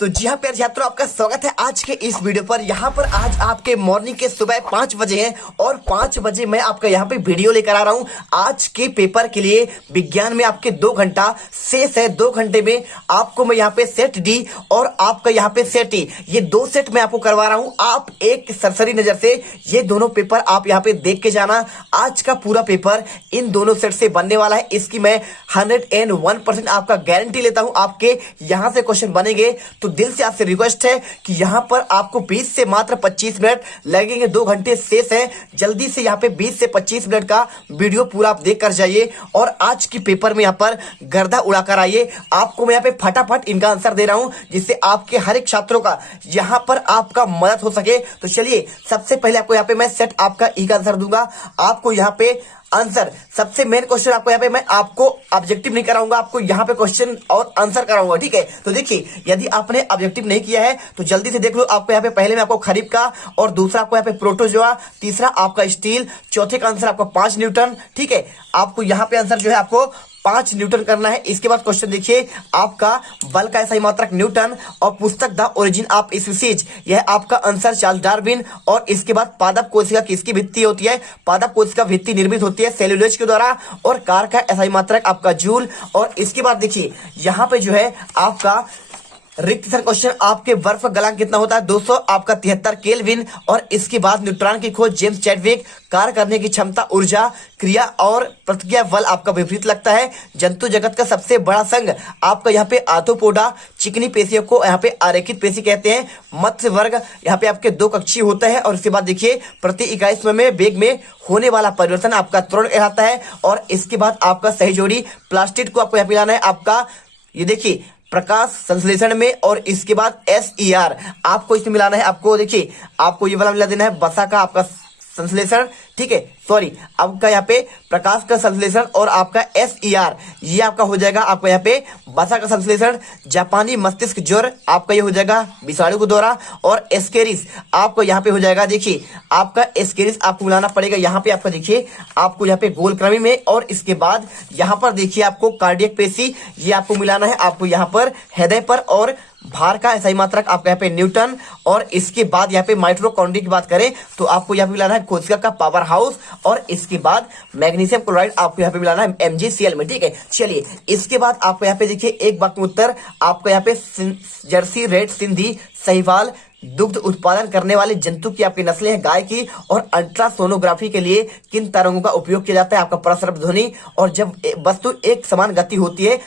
तो जी हाँ प्यारे छात्रों, आपका स्वागत है आज के इस वीडियो पर। यहाँ पर आज आपके मॉर्निंग के सुबह 5 बजे हैं और 5 बजे मैं आपका यहाँ पे वीडियो लेकर आ रहा हूँ आज के पेपर के लिए। विज्ञान में आपके 2 घंटा शेष है। 2 घंटे में आपको मैं यहाँ पे सेट डी और आपका यहाँ पे सेट ई, ये 2 सेट मैं आपको करवा रहा हूँ। आप एक सरसरी नजर से ये दोनों पेपर आप यहाँ पे देख के जाना। आज का पूरा पेपर इन दोनों सेट से बनने वाला है। इसकी मैं 101% आपका गारंटी लेता हूँ। आपके यहाँ से क्वेश्चन बनेंगे तो दिल से आपसे रिक्वेस्ट है कि यहाँ पर आपको 20 से मात्र 25 मिनट लगेंगे। 2 घंटे शेष है। जल्दी से यहाँ पे 20 से 25 मिनट का वीडियो पूरा आप देख कर जाइए और आज की पेपर में यहाँ पर गर्दा उड़ाकर आइए। आपको मैं यहाँ पे फटाफट इनका आंसर दे रहा हूँ जिससे आपके हर एक छात्रों का यहाँ पर आपका मदद हो सके। तो चलिए सबसे पहले आपको यहाँ पे मैं सेट आपका ई का आंसर दूंगा। आपको यहाँ पे आंसर, सबसे मेन क्वेश्चन आपको यहाँ पे मैं आपको ऑब्जेक्टिव नहीं कराऊंगा, आपको यहाँ पे क्वेश्चन और आंसर कराऊंगा। ठीक है, तो देखिए यदि आपने ऑब्जेक्टिव नहीं किया है तो जल्दी से देख लो। आपको यहाँ पे पहले में आपको खरीफ का और दूसरा आपको यहाँ पे प्रोटोजोआ, तीसरा आपका स्टील, चौथे का आंसर आपका 5 न्यूटन। ठीक है, आपको यहाँ पे आंसर जो है आपको 5 न्यूटन करना है। इसके बाद क्वेश्चन देखिए आपका बल का सही मात्रक न्यूटन और पुस्तक द ओरिजिन ऑफ स्पीसीज, यह आपका आंसर चार्ल्स डार्विन। और इसके बाद पादप कोशिका किसकी भित्ति होती है? पादप कोशिका भित्ति निर्मित होती है सेल्यूलोज के द्वारा। और कार का सही मात्रक आपका जूल। और इसके बाद देखिए यहाँ पे जो है आपका रिक्त क्वेश्चन, आपके बर्फ का गलनांक कितना होता है? 200 आपका 73 केल्विन। और इसके बाद न्यूट्रॉन की खोज जेम्स चैडविक। कार्य करने की क्षमता, ऊर्जा, क्रिया और प्रतिक्रिया बल आपका विपरीत लगता है। जंतु जगत का सबसे बड़ा संघ आपका यहाँ पे आर्थ्रोपोडा। चिकनी पेशियों को यहाँ पे आरेखित पेशी कहते हैं। मत्स्य वर्ग यहाँ पे आपके 2 कक्षीय होता है। और इसके बाद देखिए प्रति इकाई समय में वेग में होने वाला परिवर्तन आपका त्वरण कहलाता है। और इसके बाद आपका सही जोड़ी प्लास्टिड को आपको यहाँ पे लाना है आपका, ये देखिए प्रकाश संश्लेषण में। और इसके बाद SER आपको इसमें मिलाना है। आपको देखिए आपको ये वाला मिला देना है बसा का आपका संश्लेषण। ठीक है, सॉरी आपका यहाँ पे प्रकाश का संश्लेषण और आपका SER ये आपका हो जाएगा आपका यहाँ पे बसा का संश्लेषण। जापानी मस्तिष्क ज्वर आपका ये हो जाएगा विषाणु को द्वारा। और एस्केरिस आपको यहाँ पे हो जाएगा, देखिए आपका एस्केरिस आपको मिलाना पड़ेगा यहाँ पे आपका, देखिए आपको यहाँ पे गोलक्रमी में। और इसके बाद यहाँ पर देखिए आपको कार्डियक पेशी ये आपको मिलाना है आपको यहाँ पर हृदय पर। और भार का सही मात्रक आपका यहाँ पे न्यूटन। और इसके बाद यहाँ पे माइटोकॉन्ड्रिया की बात करें तो आपको यहाँ पे मिलाना है कोशिका का पावर हाउस। और इसके बाद मैग्नीशियम क्लोराइड आपको यहाँ पे मिलाना है MgCl में। ठीक है, चलिए इसके बाद आपको यहाँ पे देखिए एक वाक्य में उत्तर आपको यहाँ पे जर्सी, रेड, सिंधी, सहीवाल दुग्ध उत्पादन करने वाले जंतु की आपकी नस्लें हैं गाय की। और अल्ट्रासोनोग्राफी के लिए किन तरंगों का उपयोग किया जाता है? आपका प्रसरप ध्वनि। और जब वस्तु एक समान गति होती है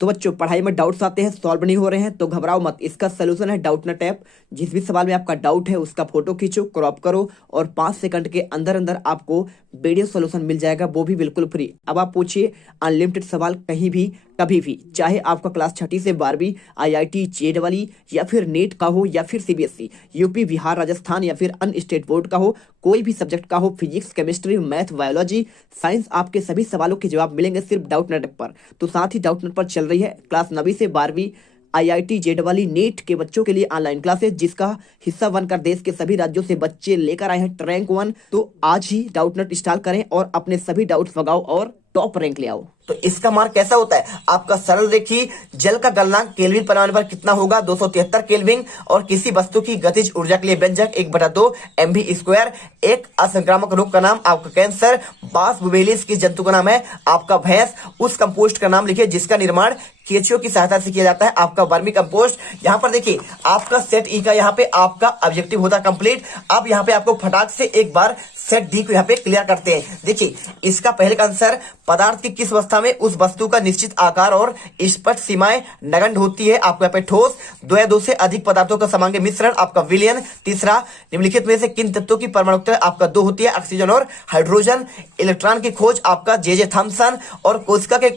तो बच्चों पढ़ाई में डाउट्स आते हैं, सॉल्व नहीं हो रहे हैं तो घबराओ मत। इसका सोल्यूशन है डाउट नट ऐप। जिस भी सवाल में आपका डाउट है उसका फोटो खींचो, क्रॉप करो और 5 सेकंड के अंदर अंदर आपको वीडियो सोल्यूशन मिल जाएगा, वो भी बिल्कुल फ्री। अब आप पूछिए अनलिमिटेड सवाल कहीं भी कभी भी, चाहे आपका क्लास 6ठी से 12वीं IIT JEE या फिर नीट का हो या फिर CBSE, यूपी, बिहार, राजस्थान या फिर अन्य स्टेट बोर्ड का हो, कोई भी सब्जेक्ट का हो, physics, chemistry, math, biology, science, आपके सभी सवालों के जवाब मिलेंगे सिर्फ डाउट नेट पर। तो साथ ही डाउट नेट पर चल रही है क्लास 9वीं से 12वीं IIT JEE नीट के बच्चों के लिए ऑनलाइन क्लासेस, जिसका हिस्सा बनकर देश के सभी राज्यों से बच्चे लेकर आए हैं रैंक 1। तो आज ही डाउट नेट इंस्टॉल करें और अपने सभी डाउट्स भगाओ और टॉप रैंक ले आओ। तो इसका मार्क कैसा होता है? आपका सरल देखिए, जल का गलनांक केल्विन पैमाने पर कितना होगा? 273 केल्विन। और किसी वस्तु की गतिज ऊर्जा के लिए व्यंजक 1/2 MV²। एक असंक्रामक रोग का नाम आपका कैंसर। बास बुबेलिस किस जंतु का नाम है? आपका भैंस। उस कंपोस्ट का नाम लिखिए जिसका निर्माण केंचुओं की सहायता से किया जाता है, आपका वर्मी कंपोस्ट। यहाँ पर देखिए आपका सेट ई का यहाँ पे आपका ऑब्जेक्टिव होता है कंप्लीट। अब यहाँ पे आपको फटाक से एक बार सेट डी को यहाँ पे क्लियर करते हैं। देखिए इसका पहले का आंसर, पदार्थ की किस अवस्था में उस वस्तु का निश्चित आकार और स्पष्ट सीमाएं नगण्य होती है? आपको यहाँ पे ठोस। 2 या 2 से अधिक पदार्थों का समांगी मिश्रण आपका विलयन। तीसरा, निम्नलिखित में से किन तत्वों की परमाणु आपका 2 होती है? ऑक्सीजन और हाइड्रोजन। इलेक्ट्रॉन की खोज आपका J.J. थॉमसन। और कोशिका के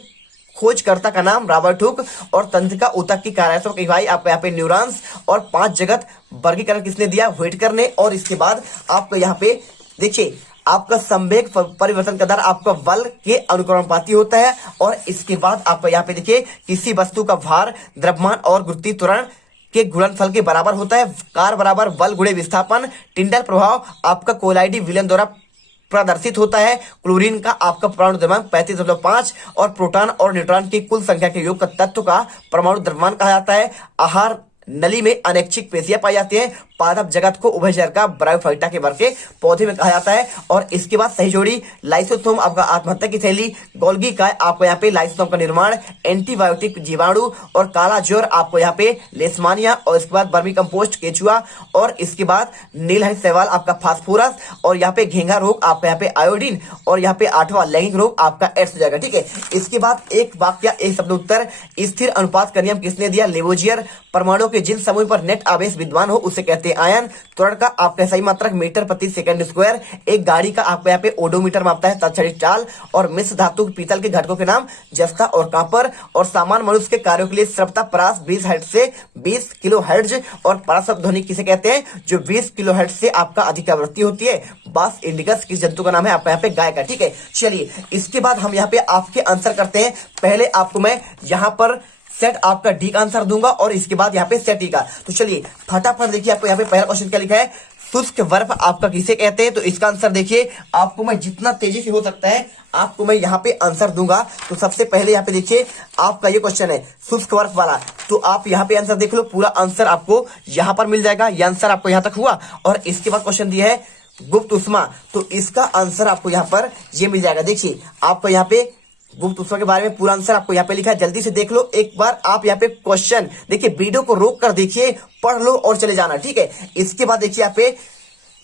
खोजकर्ता का नाम रॉबर्ट हुक। और तंत्रिका ऊतक की कार्यात्मक इकाई आपको यहाँ पे न्यूरॉन्स। और 5 जगत वर्गीकरण किसने दिया? व्हिटकर ने। और इसके बाद आपको यहाँ पे देखिए आपका संवेग परिवर्तन का दर आपका बल के अनुक्रमानुपाती होता है। और इसके बाद आपका यहाँ पे देखिए किसी वस्तु का भार, द्रव्यमान और गुरुत्वीय त्वरण के गुणनफल के बराबर होता है। कार बराबर बल गुणे विस्थापन। टिंडल प्रभाव आपका कोलाइडी विलयन द्वारा प्रदर्शित होता है। क्लोरीन का आपका परमाणु द्रव्यमान 35.5 और प्रोटॉन और न्यूट्रॉन की कुल संख्या के योग का तत्व का परमाणु द्रव्यमान कहा जाता है। आहार नली में अनैच्छिक पेशियां पाई जाती हैं। पादप जगत को उभयचर का ब्रायोफाइटा के वर्ग के पौधे में कहा जाता है। और इसके बाद सही जोड़ी लाइसोसोम आपका आत्महत्या की थैली, गोल्गी काय आपको यहाँ पे लाइसोसोम का निर्माण, एंटीबायोटिक जीवाणु और काला ज्वर आपको यहाँ पे लेशमानिया, और इसके बाद वर्मी कंपोस्ट केचुआ, और इसके बाद नीलहरित शैवाल आपका फास्फोरस, और यहाँ पे घेंघा रोग आपका यहाँ पे आयोडीन, और यहाँ पे 8वां लैंगिक रोग आपका एड्स हो जाएगा। ठीक है, इसके बाद एक वाक्य एक शब्द उत्तर, स्थिर अनुपात का नियम किसने दिया? लेवोजियर। परमाणु के जिन समूह पर नेट आवेश विद्यमान हो उसे कहते हैं आयन। त्वरण का आपका सही मात्रक मीटर प्रति सेकंड स्क्वायर। एक गाड़ी का आपको यहाँ पे ओडोमीटर मापता है तत्क्षणिक चाल। और मिश्र धातु पीतल के घटकों के नाम जस्ता और कांपर। और सामान्य मनुष्य के कार्यों के लिए श्रव्यता परास 20 हर्ट्ज से 20 किलो हर्ट्ज। और पराशब्द ध्वनि किसे कहते हैं? जो 20 किलो हर्ट्ज से आपका अधिक आवृत्ति होती है। बास इंडिकस किस जंतु का नाम है? आपका यहाँ पे गाय का। ठीक है, चलिए इसके बाद हम यहाँ पे आपके आंसर करते हैं। पहले आपको मैं यहाँ पर सेट आपका डी का आंसर दूंगा और इसके बाद यहाँ पे सेट ई का। तो चलिए फटाफट देखिए, आपको यहाँ पे पहला क्वेश्चन क्या लिखा है? शुष्क बर्फ आपका किसे कहते हैं? तो इसका आंसर देखिए, आपको मैं जितना तेजी से हो सकता है आपको मैं यहाँ पे आंसर दूंगा। तो सबसे पहले यहाँ पे देखिए, आपका ये क्वेश्चन है शुष्क बर्फ वाला, तो आप यहाँ पे आंसर देख लो, पूरा आंसर आपको यहाँ पर मिल जाएगा। ये आंसर आपको यहाँ तक हुआ। और इसके बाद क्वेश्चन दिया है गुप्त उष्मा, तो इसका आंसर आपको यहाँ पर ये मिल जाएगा। देखिए आपको यहाँ पे गुप्त उष्मा के बारे में पूरा आंसर आपको यहाँ पे लिखा है, जल्दी से देख लो एक बार। आप यहाँ पे क्वेश्चन देखिए, वीडियो को रोक कर देखिए, पढ़ लो और चले जाना। ठीक है, इसके बाद देखिए यहाँ पे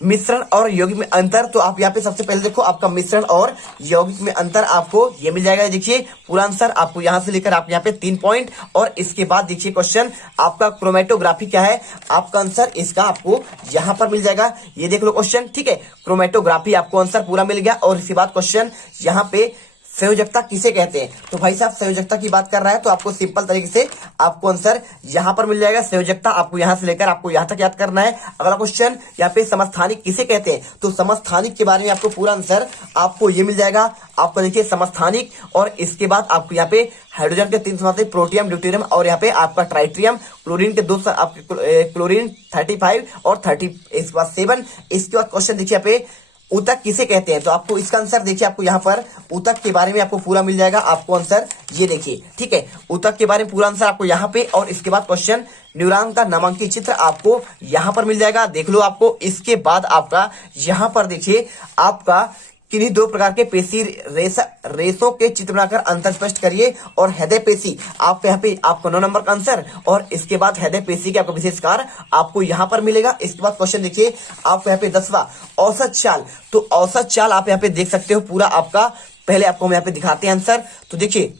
मिश्रण और यौगिक में अंतर, तो आप यहाँ पे सबसे पहले देखो आपका मिश्रण और यौगिक में अंतर आपको ये मिल जाएगा। देखिए पूरा आंसर आपको यहाँ से लेकर आपको यहाँ पे 3 पॉइंट। और इसके बाद देखिए क्वेश्चन आपका क्रोमेटोग्राफी क्या है? आपका आंसर इसका आपको यहाँ पर मिल जाएगा। ये देख लो क्वेश्चन। ठीक है, क्रोमेटोग्राफी आपको आंसर पूरा मिल गया। और इसके बाद क्वेश्चन यहाँ पे संयोजकता किसे कहते हैं? तो भाई साहब संयोजकता की बात कर रहा है, तो आपको सिंपल तरीके से आपको आंसर यहां पर मिल जाएगा। संयोजकता आपको यहां से लेकर आपको यहां तक याद करना है। अगला क्वेश्चन यहाँ पे समस्थानिक किसे कहते हैं? तो समस्थानिक के बारे में आपको पूरा आंसर आपको ये मिल जाएगा। आपको देखिए समस्थानिक, और इसके बाद आपको यहाँ पे हाइड्रोजन के 3 समस्थानिक, प्रोटियम, ड्यूटेरियम, और यहाँ पे आपका ट्राइट्रियम, क्लोरीन के 2 आपके क्लोरीन 35 और 30, इसके बाद 7। इसके बाद क्वेश्चन देखिए यहाँ पे ऊतक किसे कहते हैं? तो आपको इसका आंसर देखिए, आपको यहाँ पर ऊतक के बारे में आपको पूरा मिल जाएगा। आपको आंसर ये देखिए, ठीक है, ऊतक के बारे में पूरा आंसर आपको यहाँ पे। और इसके बाद क्वेश्चन न्यूरॉन का नामांकित चित्र आपको यहाँ पर मिल जाएगा, देख लो आपको। इसके बाद आपका यहाँ पर देखिए, आपका किन्हीं 2 प्रकार के पेशी रेशों के चित्र बनाकर अंतर स्पष्ट करिए। और हृदय पेशी आपको यहाँ पे आपको 9 नंबर का आंसर। और इसके बाद हृदय पेशी के आपको विशेष कार्य आपको यहाँ पर मिलेगा। इसके बाद क्वेश्चन देखिए आपको यहाँ पे 10वां औसत चाल, तो औसत चाल आप यहाँ पे देख सकते हो पूरा आपका। पहले आपको हम यहाँ पे दिखाते हैं आंसर, तो देखिए,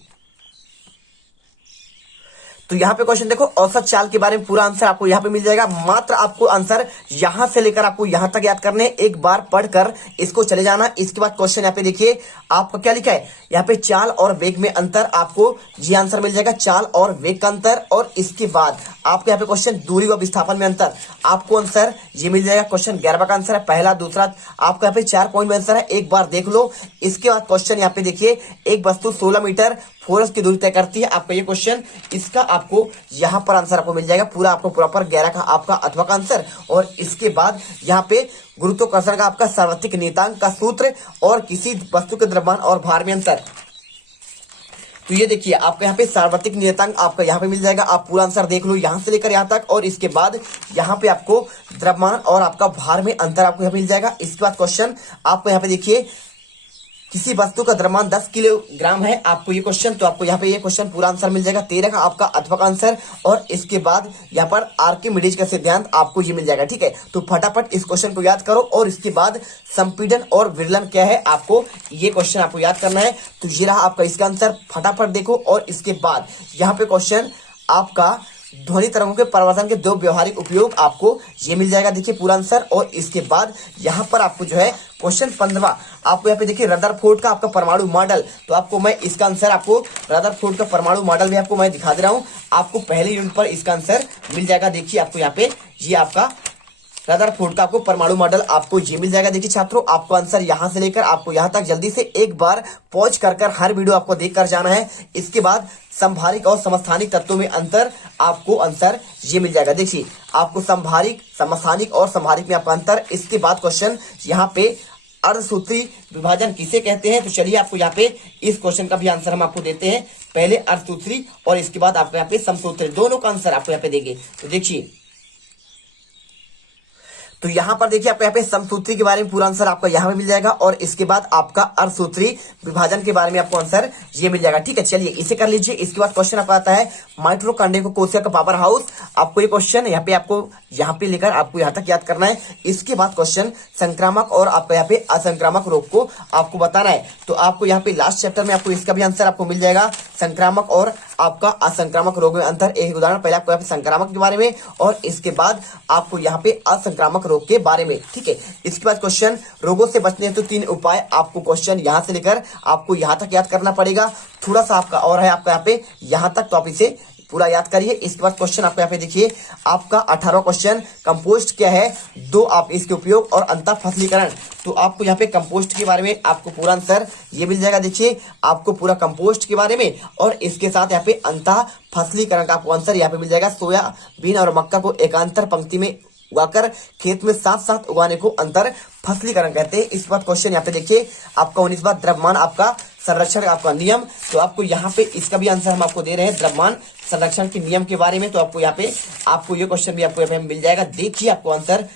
तो यहाँ पे क्वेश्चन देखो औसत चाल के बारे में पूरा आंसर आपको यहाँ पे मिल जाएगा। मात्र आपको आंसर यहाँ से लेकर आपको यहाँ तक याद करने, एक बार पढ़कर इसको चले जाना। इसके बाद क्वेश्चन यहाँ पे देखिए आपका क्या लिखा है, यहाँ पे चाल और वेग में अंतर, आपको ये आंसर मिल जाएगा, चाल और वेग का अंतर। और इसके बाद आपको यहाँ पे क्वेश्चन दूरी व विस्थापन में अंतर, आपको आंसर ये मिल जाएगा। क्वेश्चन 11वां का आंसर है, पहला दूसरा, आपको यहाँ पे 4 पॉइंट में आंसर है, एक बार देख लो। इसके बाद क्वेश्चन यहाँ पे देखिए, एक वस्तु 16 मीटर फोरस की दूरी तय करती है, आपका ये क्वेश्चन, इसका आपको यहाँ पर आंसर आपको मिल जाएगा पूरा, आपको प्रॉपर 11 का आपका अथवा का आंसर। और इसके बाद यहाँ पे गुरुत्वाकर्षण का आपका सार्वत्रिक नियतांक का सूत्र और किसी वस्तु के द्रव्यमान और भार में अंतर, तो ये देखिए आपको यहाँ पे सार्वत्रिक नियतांक आपका यहाँ पे मिल जाएगा। आप पूरा आंसर देख लो यहाँ से लेकर यहाँ तक। और इसके बाद यहाँ पे आपको द्रव्यमान और आपका भार में अंतर आपको यहाँ मिल जाएगा। इसके बाद क्वेश्चन आपको यहाँ पे देखिए, किसी वस्तु का द्रव्यमान 10 किलोग्राम है, आपको ये क्वेश्चन, तो आपको यहाँ पे ये क्वेश्चन पूरा आंसर मिल जाएगा। 13 का आपका अथवा का आंसर। और इसके बाद यहाँ पर आर्किमिडीज का सिद्धांत आपको ये मिल जाएगा। ठीक है, तो फटाफट इस क्वेश्चन को याद करो। और इसके बाद संपीड़न और विरलन क्या है, आपको ये क्वेश्चन आपको याद करना है। तो ये रहा आपका इसका आंसर, फटाफट देखो। और इसके बाद यहाँ पे क्वेश्चन आपका ध्वनि तरंगों के परिवर्तन के 2 व्यवहारिक उपयोग, आपको ये मिल जाएगा, देखिए पूरा आंसर। और इसके बाद यहाँ पर आपको जो है क्वेश्चन 15वां, आपको यहाँ पे देखिए रदरफोर्ड का आपका परमाणु मॉडल, तो आपको मैं इसका आंसर, आपको रदरफोर्ड का परमाणु मॉडल भी आपको मैं दिखा दे रहा हूँ। आपको पहले यूनिट पर इसका आंसर मिल जाएगा। देखिए आपको यहाँ पे ये आपका रदरफोर्ड का आपको परमाणु मॉडल आपको ये मिल जाएगा। देखिए छात्रों, आपको आंसर यहाँ से लेकर आपको यहाँ तक जल्दी से एक बार पॉज कर हर वीडियो आपको देख कर जाना है। इसके बाद संभारिक और समस्थानिक तत्वों में अंतर, आपको आंसर ये मिल जाएगा। देखिए आपको संभारिक, समस्थानिक और संभारिक में आपका अंतर। इसके बाद क्वेश्चन यहाँ पे अर्धसूत्री विभाजन किसे कहते हैं? तो चलिए आपको यहाँ पे इस क्वेश्चन का भी आंसर हम आपको देते हैं। पहले अर्धसूत्री और इसके बाद आपको यहाँ पे समसूत्री, दोनों का आंसर आपको यहाँ पे देंगे। तो देखिए, तो यहाँ पर देखिए आपको यहाँ पे समसूत्री के बारे में पूरा आंसर आपका यहाँ पे मिल जाएगा और इसके बाद आपका अर्धसूत्री विभाजन के बारे में आपको आंसर ये मिल जाएगा। ठीक है, चलिए इसे कर लीजिए। इसके बाद क्वेश्चन आपका आता है माइटोकॉन्ड्रिया को कोशिका का पावर हाउस। आपको ये क्वेश्चन यहाँ पे आपको यहाँ पे लेकर आपको यहाँ तक याद करना है। इसके बाद क्वेश्चन संक्रामक और आपका यहाँ पे असंक्रामक रोग को आपको बताना है। तो आपको यहाँ पे लास्ट चैप्टर में आपको इसका भी आंसर आपको मिल जाएगा। संक्रामक और आपका असंक्रामक रोग में अंतर, एक उदाहरण पहले आपको यहाँ पे संक्रामक के बारे में और इसके बाद आपको यहाँ पे असंक्रामक रोग के बारे में। ठीक है, इसके बाद क्वेश्चन रोगों से बचने हैं तो 3 उपाय। आपको क्वेश्चन यहां से लेकर आपको यहां तक याद करना पड़ेगा। थोड़ा सा आपका और है आपका यहाँ पे यहां तक, तो आप इसे पूरा याद करिए। इसके बाद क्वेश्चन आपको यहाँ पे देखिए आपका 18वां क्वेश्चन, कंपोस्ट क्या है, 2 आप इसके उपयोग और अंतः फसलीकरण। तो आपको यहाँ पे कंपोस्ट के बारे में आपको पूरा आंसर ये मिल जाएगा। देखिए आपको पूरा कंपोस्ट के बारे में और इसके साथ यहाँ पे अंतः फसलीकरण का आपको आंसर यहाँ पे मिल जाएगा। सोयाबीन और मक्का को एकांतर पंक्ति में उगाकर खेत में साथ साथ उगाने को अंतर फसलीकरण कहते हैं। इस बात क्वेश्चन यहाँ पे देखिए आपका 19वां, द्रव्यमान आपका संरक्षण आपका नियम। तो आपको यहाँ पे इसका भी आंसर हम आपको दे रहे हैं द्रव्यमान संरक्षण के नियम के बारे में। तो आपको यहाँ पे आपको ये क्वेश्चन भी आपको यहाँ पे मिल जाएगा। देखिए आपको आंसर,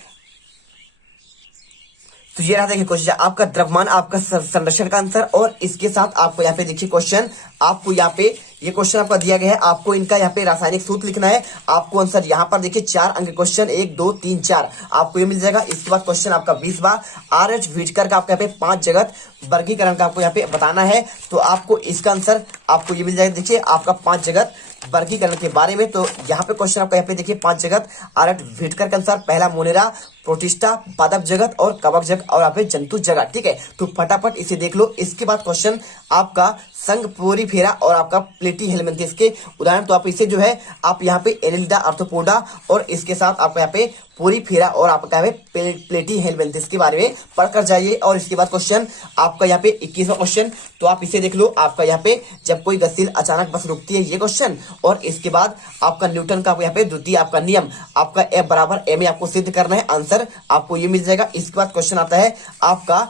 तो ये रहा देखिए क्वेश्चन आपका द्रव्यमान आपका संरक्षण का आंसर और इसके साथ आपको यहाँ पे देखिए क्वेश्चन आपको यहाँ पे ये क्वेश्चन आपका दिया गया है। आपको इनका यहाँ पे रासायनिक सूत्र लिखना है। आपको आंसर यहाँ पर देखिए 4 अंक क्वेश्चन 1 2 3 4 आपको ये मिल जाएगा। इसके बाद क्वेश्चन आपका 20वां, RH व्हिटकर का आपको यहाँ पे 5 जगत वर्गीकरण का आपको यहाँ पे बताना है। तो आपको इसका आंसर आपको ये मिल जाएगा। देखिए आपका 5 जगत वर्गीकरण के बारे में। तो यहाँ पे क्वेश्चन आपका यहाँ पे देखिए 5 जगत RH व्हिटकर के अनुसार, पहला मोनेरा, प्रोटिस्टा, पादप जगत और कवक जगत और यहाँ पे जंतु जगत। ठीक है, तो फटाफट इसे देख लो। इसके बाद क्वेश्चन आपका संघ पोरीफेरा और आपका प्लेटी हेलमिंथेस के उदाहरण। तो आप इसे जो है आप यहाँ पे एनिलिडा, आर्थ्रोपोडा और इसके साथ आपको यहाँ पे पोरीफेरा और आपका यहाँ पे प्लेटी हेलमिंथेस के बारे में पढ़कर जाइए। और इसके बाद क्वेश्चन आपका यहाँ पे 21वां क्वेश्चन, तो आप इसे देख लो। आपका यहाँ पे जब कोई गतिशील अचानक बस रुकती है, ये क्वेश्चन। और इसके बाद आपका न्यूटन का यहाँ पे द्वितीय आपका नियम, आपका F बराबर ma आपको सिद्ध करना है। आंसर आपको ये मिल जाएगा। इसके बाद क्वेश्चन आता है आपका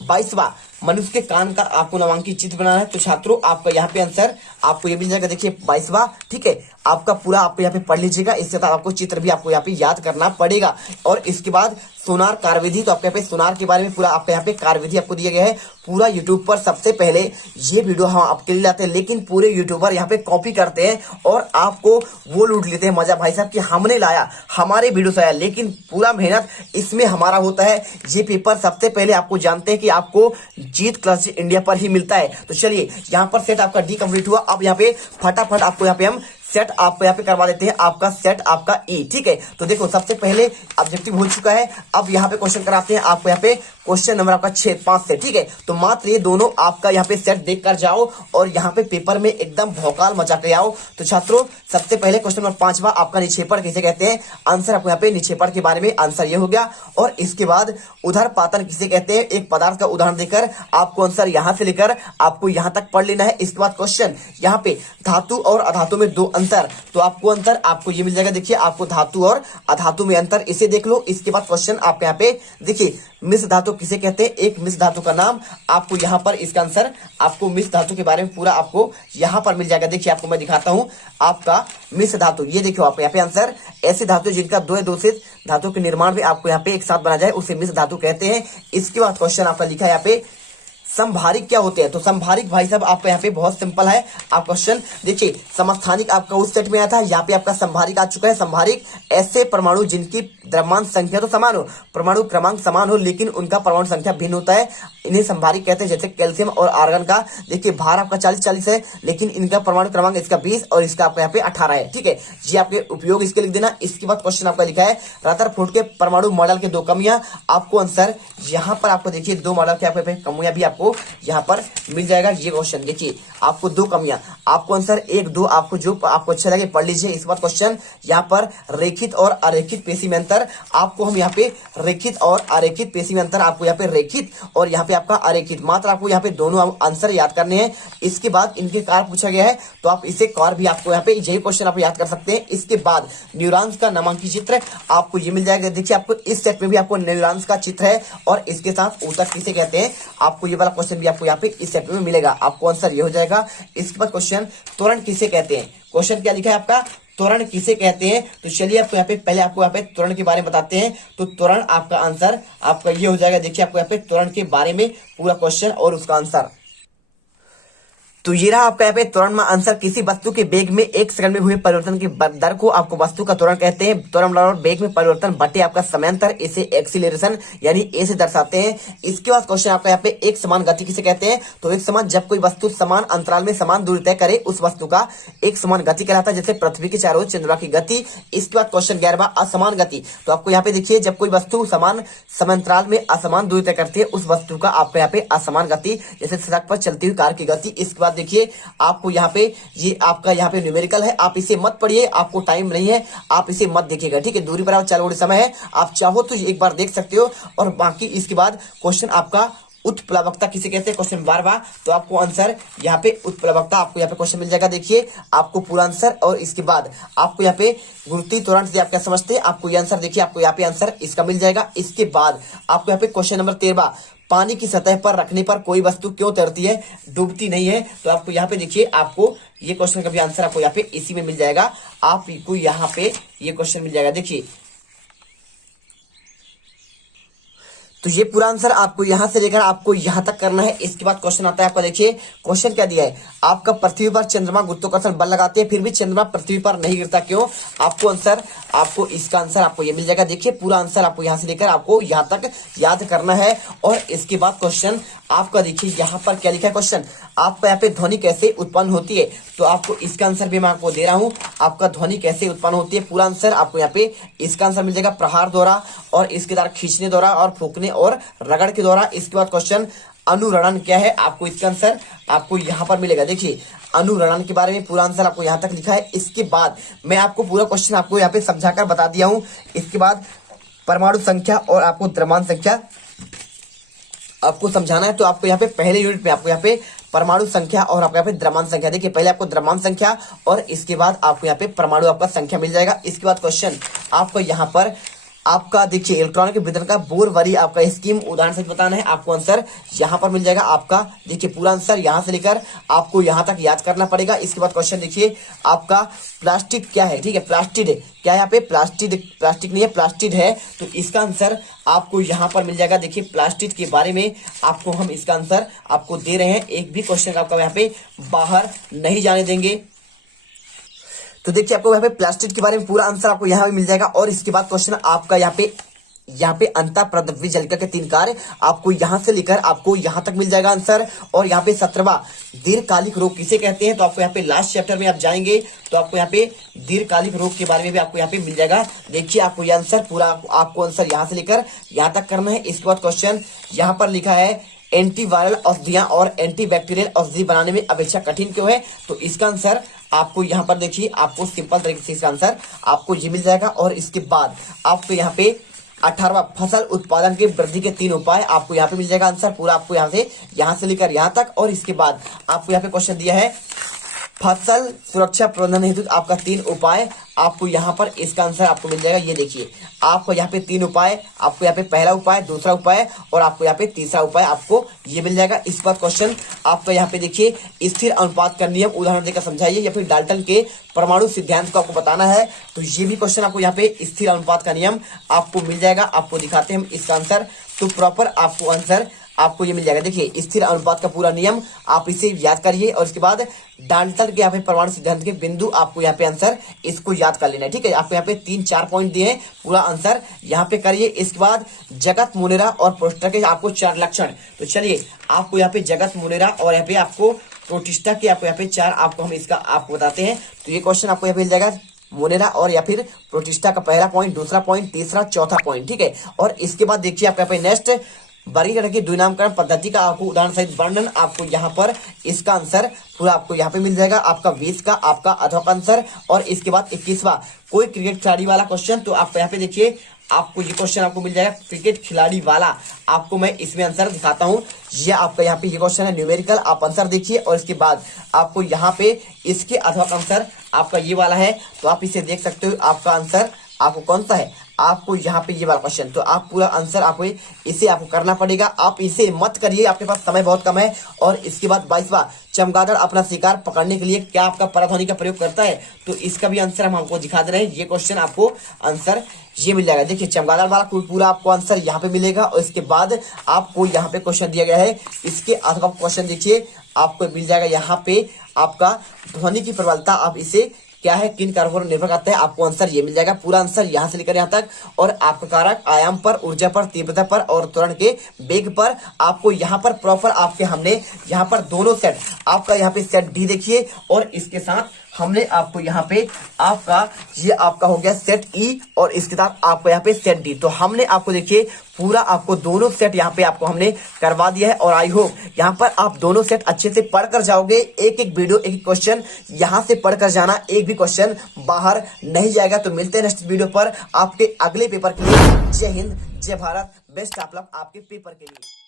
22वां, मनुष्य के कान का आपको नामांकित चित्र बनाना है। तो छात्रों आपका यहाँ पे आंसर आपको ये मिल जाएगा। देखिए 22वां, ठीक है, आपका पूरा आपको यहाँ पे पढ़ लीजिएगा। इसके साथ आपको चित्र भी आपको यहाँ पे याद करना पड़ेगा। और इसके बाद सोनार कार्यविधि, तो आपके यहाँ पे सोनार के बारे में पूरा आपके यहाँ पे कार्यविधि आपको दिया गया है। पूरा यूट्यूब पर सबसे पहले ये वीडियो हम आपके लिए लाते हैं, लेकिन पूरे यूट्यूबर यहाँ पे कॉपी करते हैं और आपको वो लूट लेते हैं मजा भाई साहब कि हमने लाया, हमारे वीडियो से आया, लेकिन पूरा मेहनत इसमें हमारा होता है। ये पेपर सबसे पहले आपको जानते हैं कि आपको जीत क्लास इंडिया पर ही मिलता है। तो चलिए यहाँ पर सेट आपका डी कंप्लीट हुआ। अब यहाँ पे फटाफट आपको यहाँ पे हम सेट आपको यहाँ पे करवा देते हैं, आपका सेट आपका ई। ठीक है, तो देखो सबसे पहले ऑब्जेक्टिव हो चुका है। अब यहाँ पे क्वेश्चन कराते हैं आपको यहाँ पे क्वेश्चन नंबर आपका 6 5 से। ठीक है, तो मात्र ये दोनों आपका यहाँ पे सेट देख कर जाओ और यहाँ पे पेपर में एकदम भौकाल मचा के आओ। तो छात्रों सबसे पहले क्वेश्चन नंबर 5वां, आपका निक्षेपण किसे कहते हैं। आंसर आपको यहाँ पे निक्षेपण के बारे में आंसर ये हो गया। और इसके बाद उदरपातन किसे कहते हैं, एक पदार्थ का उदाहरण देकर आपको आंसर यहाँ से लेकर आपको यहाँ तक पढ़ लेना है। इसके बाद क्वेश्चन यहाँ पे धातु और अधातु में 2 अंतर, तो आपको अंतर आपको ये मिल जाएगा। देखिए आपको धातु और अधातु में अंतर, इसे देख लो। इसके बाद क्वेश्चन आपके यहाँ पे देखिए मिश्र धातु किसे कहते हैं, एक मिश्र धातु का नाम, आपको यहाँ पर इसका आंसर आपको मिश्र धातु के बारे में पूरा आपको यहाँ पर मिल जाएगा। देखिए आपको मैं दिखाता हूँ आपका मिश्र धातु, ये देखियो आप यहाँ पे आंसर, ऐसे धातु जिनका 2 दूषित धातु के निर्माण भी आपको यहाँ पे एक साथ बना जाए उसे मिश्र धातु कहते हैं। इसके बाद क्वेश्चन आपका लिखा है यहाँ पे संभारिक क्या होते हैं। तो संभारिक भाई साहब आपका यहाँ पे बहुत सिंपल है। आप क्वेश्चन देखिए समस्थानिक आपका उस सेट में आया था, यहाँ पे आपका संभारिक आ चुका है। संभारिक ऐसे परमाणु जिनकी द्रव्यमान संख्या तो समान हो, परमाणु क्रमांक समान हो, लेकिन उनका परमाणु संख्या भिन्न होता है, इन्हें संभारिक कहते हैं। जैसे कैल्शियम और आर्गन का देखिए भार आपका 40-40 है, लेकिन इनका परमाणु क्रमांक इसका 20 और इसका आपका यहाँ पे 18 है। ठीक है, ये आपके उपयोग इसके लिख देना। इसके बाद क्वेश्चन आपका लिखा है रदरफोर्ड के परमाणु मॉडल के 2 कमियां, आपको आंसर यहाँ पर आपको देखिए 2 मॉडल के आपके कमियां भी आपको यहाँ पर मिल जाएगा। ये क्वेश्चन देखिए आपको 2 कमियां, आपको आंसर 1 2 आपको जो आपको अच्छा लगे पढ़ लीजिए। इस बार क्वेश्चन यहाँ पर रेखित और अरेखित पेशी में अंतर, अंतर आपको हम यहाँ पे रेखित और अरेखित पेशी में अंतर, आपको यहाँ पे रेखित और यहाँ पे आपका अरेखित, मात्र आपको यहाँ पे दोनों आंसर याद करने हैं। इसके बाद इनके कार्य पूछा गया है तो आप इसे कार्य भी आपको यहाँ पे यही क्वेश्चन आप याद कर सकते हैं। इसके बाद न्यूरॉन्स का नामांकित चित्र आपको ये मिल जाएगा। देखिए आपको इस सेट में भी आपको न्यूरॉन्स का चित्र है और इसके साथ ऊतक किसे कहते हैं, आपको ये वाला क्वेश्चन भी आपको यहाँ पे इस सेट में मिलेगा। आपको आंसर ये हो जाएगा। इसके बाद क्वेश्चन त्वरण किसे कहते हैं, क्वेश्चन क्या लिखा है आपका, त्वरण किसे कहते हैं। तो चलिए आपको यहाँ पे पहले आपको यहाँ पे त्वरण के बारे में बताते हैं। तो त्वरण आपका आंसर आपका ये हो जाएगा। देखिए आपको यहाँ पे त्वरण के बारे में पूरा क्वेश्चन और उसका आंसर। तो ये रहा आपका यहाँ पे त्वरण में आंसर। किसी वस्तु के वेग में 1 सेकंड में हुए परिवर्तन की दर को आपको वस्तु का त्वरण कहते हैं। त्वरण बराबर वेग में परिवर्तन बटे आपका समयांतर, इसे एक्सीलरेशन यानी ए से दर्शाते हैं। इसके बाद क्वेश्चन आपका यहाँ पे एक समान गति किसे कहते हैं। तो एक समान, जब कोई वस्तु समान अंतराल में समान दूरी तय करे उस वस्तु का एक समान गति कहलाता है, जैसे पृथ्वी के चारों ओर चंद्रमा की गति। इसके बाद क्वेश्चन 11वां असमान गति। तो आपको यहाँ पे देखिए जब कोई वस्तु समान समयांतराल में असमान दूरी तय करती है उस वस्तु का आपको यहाँ पे असमान गति, जैसे सड़क पर चलती हुई कार की गति। इसके बाद देखिए आपको यहाँ पे ये आपका यहाँ पे न्यूमेरिकल है, आप इसे मत पढ़िए, आपको टाइम नहीं है, आप इसे मत देखिएगा, ठीक है। दूरी पर चाल समय है, आप चाहो तो एक बार देख सकते हो। और बाकी इसके बाद क्वेश्चन आपका उत्प्लवकता किसे कहते हैं, क्वेश्चन 12वां। तो आपको आंसर यहाँ पे उत्प्लवकता आपको यहाँ पे क्वेश्चन मिल जाएगा। देखिए आपको पूरा आंसर और इसके बाद आपको यहाँ पे गुरुत्वीय त्वरण से आप क्या समझते हैं, आपको ये आंसर देखिए आपको यहाँ पे आंसर इसका मिल जाएगा। इसके बाद आपको यहाँ पे क्वेश्चन नंबर 13वां, पानी की सतह पर रखने पर कोई वस्तु क्यों तैरती है, डूबती नहीं है। तो आपको यहाँ पे देखिए आपको ये क्वेश्चन का भी आंसर आपको यहाँ पे इसी में मिल जाएगा। आपको यहाँ पे ये क्वेश्चन मिल जाएगा। देखिए तो ये पूरा आंसर आपको यहां से लेकर आपको यहां तक करना है। इसके बाद क्वेश्चन आता है आपका, देखिए क्वेश्चन क्या दिया है, आपका पृथ्वी पर चंद्रमा गुरुत्वाकर्षण बल लगाते हैं फिर भी चंद्रमा पृथ्वी पर नहीं गिरता क्यों। आपको आंसर, आपको इसका आंसर आपको ये मिल जाएगा। देखिए पूरा आंसर आपको यहां से लेकर आपको यहां तक याद करना है। और इसके बाद क्वेश्चन आपका देखिए यहाँ पर क्या लिखा है, क्वेश्चन आपका यहाँ पे ध्वनि कैसे उत्पन्न होती है। तो आपको इसका आंसर भी मैं आपको दे रहा हूँ, आपका ध्वनि कैसे उत्पन्न होती है। पूरा आंसर आपको यहाँ पे इसका आंसर मिल जाएगा, प्रहार द्वारा और इसके द्वारा खींचने द्वारा और फूकने और रगड़ के द्वारा। इसके बाद क्वेश्चन अनुरणन क्या है, आपको इसका आंसर आपको यहाँ पर मिलेगा। देखिए अनुरणन के बारे में पूरा आंसर आपको यहाँ तक लिखा है। इसके बाद मैं आपको पूरा क्वेश्चन आपको यहाँ पे समझाकर बता दिया हूँ। इसके बाद परमाणु संख्या और आपको द्रव्यमान संख्या आपको समझाना है। तो आपको यहाँ पे पहले यूनिट में आपको यहाँ पे परमाणु संख्या और आपको यहाँ पे द्रव्यमान संख्या, देखिए पहले आपको द्रव्यमान संख्या और इसके बाद आपको यहाँ पे परमाणु आपका संख्या मिल जाएगा। इसके बाद क्वेश्चन आपको यहाँ पर आपका देखिए इलेक्ट्रॉनिक वितरण का बोरवरी आपका स्कीम उदाहरण से बताना है। आपको आंसर यहाँ पर मिल जाएगा। आपका देखिए पूरा आंसर यहाँ से लेकर आपको यहाँ तक याद करना पड़ेगा। इसके बाद क्वेश्चन देखिए आपका प्लास्टिक क्या है, ठीक है, प्लास्टिड क्या है, यहाँ पे प्लास्टिक नहीं है, प्लास्टिड है। तो इसका आंसर आपको यहाँ पर मिल जाएगा। देखिए प्लास्टिड के बारे में आपको हम इसका आंसर आपको दे रहे हैं, एक भी क्वेश्चन आपका यहाँ पे बाहर नहीं जाने देंगे। तो देखिए आपको यहाँ पे प्लास्टिक के बारे में पूरा आंसर आपको यहाँ पे मिल जाएगा। और इसके बाद क्वेश्चन आपका यहाँ पे अंतः प्रद्रव्य जलिका के 3 कार्य आपको यहाँ से लेकर आपको यहाँ तक मिल जाएगा आंसर। और यहाँ पे 17वां दीर्घकालिक रोग किसे कहते हैं। तो आपको यहाँ पे लास्ट चैप्टर में आप जाएंगे तो आपको यहाँ पे दीर्घकालिक रोग के बारे में भी आपको यहाँ पे मिल जाएगा। देखिए आपको ये आंसर पूरा आपको आंसर यहाँ से लेकर यहाँ तक करना है। इसके बाद क्वेश्चन यहाँ पर लिखा है एंटीवायरल औषधियां और एंटीबैक्टीरियल औषधि बनाने में अपेक्षा कठिन क्यों है। तो इसका आंसर आपको यहाँ पर देखिए आपको सिंपल तरीके से इसका आंसर आपको ये मिल जाएगा। और इसके बाद आपको यहाँ पे 18वां फसल उत्पादन के वृद्धि के 3 उपाय आपको यहाँ पे मिल जाएगा आंसर पूरा आपको यहाँ से लेकर यहाँ तक। और इसके बाद आपको यहाँ पे क्वेश्चन दिया है फसल सुरक्षा प्रबंधन हेतु आपका 3 उपाय, आपको यहाँ पर इसका आंसर आपको मिल जाएगा। ये देखिए आपको यहाँ पे 3 उपाय, आपको यहाँ पे पहला उपाय, दूसरा उपाय और आपको यहाँ पे तीसरा उपाय आपको ये मिल जाएगा। इस बार क्वेश्चन आपका यहाँ पे देखिए स्थिर अनुपात का नियम उदाहरण देकर समझाइए या फिर डाल्टन के परमाणु सिद्धांत को आपको बताना है। तो ये भी क्वेश्चन आपको यहाँ पे स्थिर अनुपात का नियम आपको मिल जाएगा। आपको दिखाते हैं हम इसका आंसर। तो प्रॉपर आपको आंसर आपको ये मिल जाएगा। देखिए स्थिर अनुपात का पूरा नियम आप इसे याद करिए और इसके बाद डाल्टन के यहाँ पे परमाणु सिद्धांत के बिंदु आपको यहाँ पे आंसर इसको याद कर लेना है, ठीक है। आपको यहाँ पे 3-4 पॉइंट दिए हैं, पूरा आंसर यहाँ पे करिए। इसके बाद जगत मुनेरा और प्रोटिस्टा के आपको 4 लक्षण। तो चलिए आपको यहाँ पे जगत मुनेरा और यहाँ पे आपको प्रोटिस्टा के आपको यहाँ पे 4 आपको हम इसका आपको बताते हैं। तो ये क्वेश्चन आपको यहाँ पे मिल जाएगा मोनेरा और या फिर प्रोटिस्टा का पहला पॉइंट, दूसरा पॉइंट, तीसरा, चौथा पॉइंट, ठीक है। और इसके बाद देखिए आपको यहाँ पे नेक्स्ट वर्गीकरण की द्विनामकरण पद्धति का आपको उदाहरण सहित वर्णन आपको यहाँ पर इसका आंसर पूरा आपको यहाँ पे मिल जाएगा। आपका 20 का आपका अधक आंसर। और इसके बाद 21वां कोई क्रिकेट खिलाड़ी वाला क्वेश्चन, तो आप यहाँ पे देखिए आपको ये क्वेश्चन आपको मिल जाएगा क्रिकेट खिलाड़ी वाला। आपको मैं इसमें आंसर दिखाता हूँ। ये आपका यहाँ पे ये क्वेश्चन है न्यूमेरिकल, आप आंसर देखिए। और इसके बाद आपको यहाँ पे इसके अधक आंसर आपका ये वाला है, तो आप इसे देख सकते हो। आपका आंसर आपको कौन सा है, आपको यहाँ पे ये वाला क्वेश्चन, तो आप पूरा आंसर आपको इसे आपको करना पड़ेगा। आप इसे मत करिए, आपके पास समय बहुत कम है। और इसके बाद 22वां चमगादड़ अपना शिकार पकड़ने के लिए क्या आपका परध्वनि का प्रयोग करता है, तो इसका भी आंसर हम आपको दिखा दे रहे हैं। ये क्वेश्चन आपको आंसर ये मिल जाएगा। देखिए चमगादड़ वाला कोई पूरा आपको आंसर यहाँ पे मिलेगा। और इसके बाद आपको यहाँ पे क्वेश्चन दिया गया है, इसके अथवा क्वेश्चन देखिए आपको मिल जाएगा यहाँ पे आपका ध्वनि की प्रबलता, आप इसे क्या है किन कारकों पर निर्भर करता है, आपको आंसर ये मिल जाएगा। पूरा आंसर यहाँ से लेकर यहाँ तक। और आपका कारक आयाम पर, ऊर्जा पर, तीव्रता पर और त्वरण के वेग पर आपको यहाँ पर प्रॉपर आपके हमने यहाँ पर दोनों सेट आपका यहाँ पे सेट डी देखिए। और इसके साथ हमने आपको यहाँ पे आपका ये आपका हो गया सेट ई और इसके साथ आपको यहाँ पे सेट डी। तो हमने आपको देखिए पूरा आपको दोनों सेट यहाँ पे आपको हमने करवा दिया है। और आई होप यहाँ पर आप दोनों सेट अच्छे से पढ़ कर जाओगे। एक एक वीडियो एक क्वेश्चन यहाँ से पढ़ कर जाना, एक भी क्वेश्चन बाहर नहीं जाएगा। तो मिलते हैं नेक्स्ट वीडियो पर आपके अगले पेपर के लिए। जय हिंद, जय भारत, बेस्ट ऑफ लक आपके पेपर के लिए।